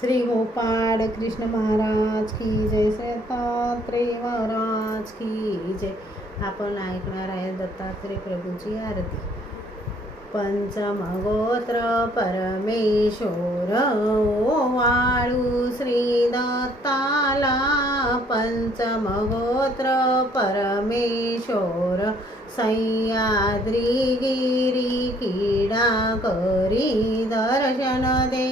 श्री गोपाळ कृष्ण महाराज की जय श्री महाराज की जय. आपण ऐकणार आहे दत्तात्रय प्रभूची आरती. पंचम गोत्र परमेश्वर वाळू श्री दत्ताला. पंचम गोत्र परमेश्वर सह्याद्री गिरी किडा करी दर्शन दे.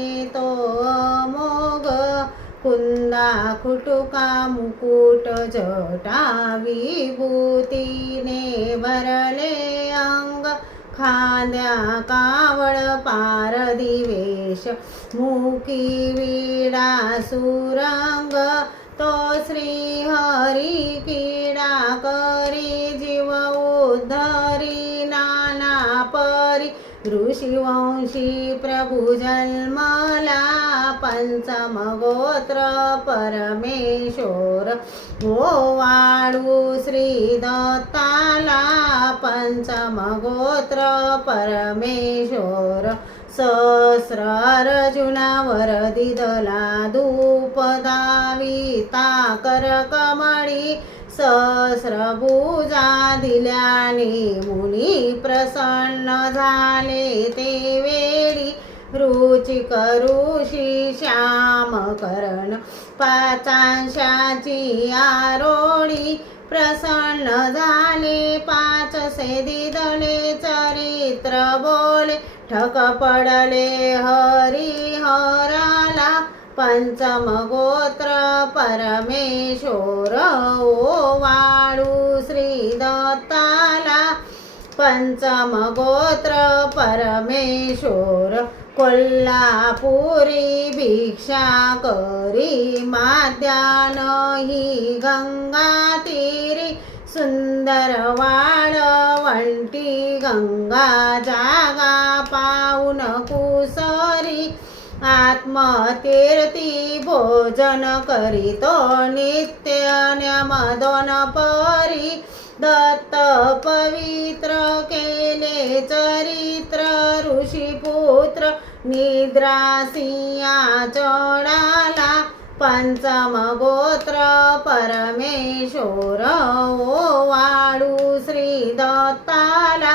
खुटुका मुकुट जटा विभूतीने भरले अंग. खांद्या कावळ पार दिवेश मुखी विडा सुरंग. तो श्रीहरी शिवंशी प्रभुजन्मला जन्मला पंचम गोत्र परमेश्वर. ओ वाळू श्री दत्ताला पंचम गोत्र परमेश्वर. सहस्र अर्जुनावर दिदला धूप दाविता कर कमळी सहस्रभुजा दिल्याने मुनी प्रसन्न झाले. ते वेळी रुची करुषी श्याम करण. पाचांशाची आरोळी प्रसन्न झाले. पाच से दिदले चरित्र बोले. ठक पडले हरी हराला गोत्र परमेश्वर ओ वाळू श्री दत्ताला पंचम गोत्र परमेश्वर कोल्हापुरी भिक्षा करी माद्यान ही गंगा तिरी सुंदर वाळवंटी गंगा जागा पा आत्मतीर्थी भोजन करीतो नित्य मदन परी दत्त पवित्र केले चरित्र ऋषीपुत्र निद्रासिया चढाला पंचम गोत्र परमेश्वर ओ वाळू श्री दत्ताला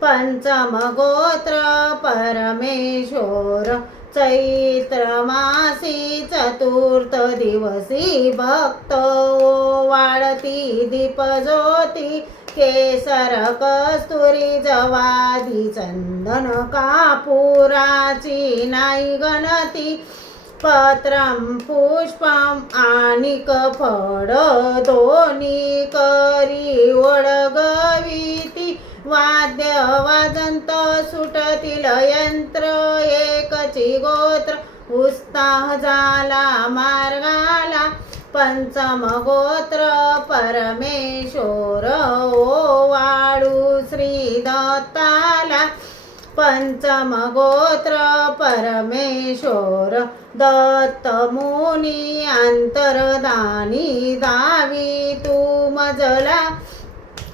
पंचम गोत्र परमेश्वर चैत्र मासी चतुर्थ दिवसी भक्त वाळती दीपज्योती केसर कस्तुरी जवादी चंदन कापुराची नाही गणती पत्रम पुष्पम आणिक फळ दोन्ही करी ओळगविती वाद्य वाजंत सुटतील यंत्र एकची गोत्र उत्साह झाला मार्गाला पंचम गोत्र परमेश्वर ओ वाळू श्री दत्ताला पंचम गोत्र परमेश्वर दत्त मुनी अंतरदानी दावी तू मजला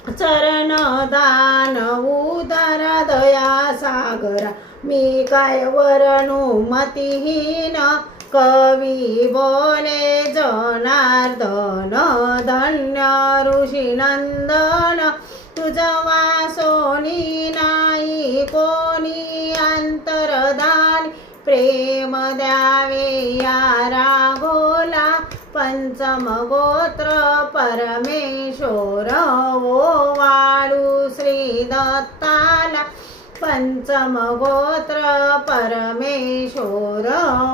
चरण दान उदर दया सागरा मी काय वरणुमतिहीन कवी बोले जनार्दन धन्य ऋषी नंदन. तुझ वासोनी नाही कोणी अंतरदान? प्रेम द्यावे या राघोला पंचम गोत्र परमेश्वर ओ वाळू श्री दत्त. पंचम गोत्र परमेश्वर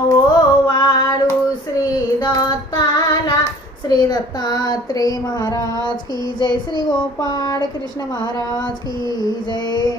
ओ वाळू श्री दत्ताला श्री दत्तात्रेय महाराज की जय. श्री गोपाळ कृष्ण महाराज की जय.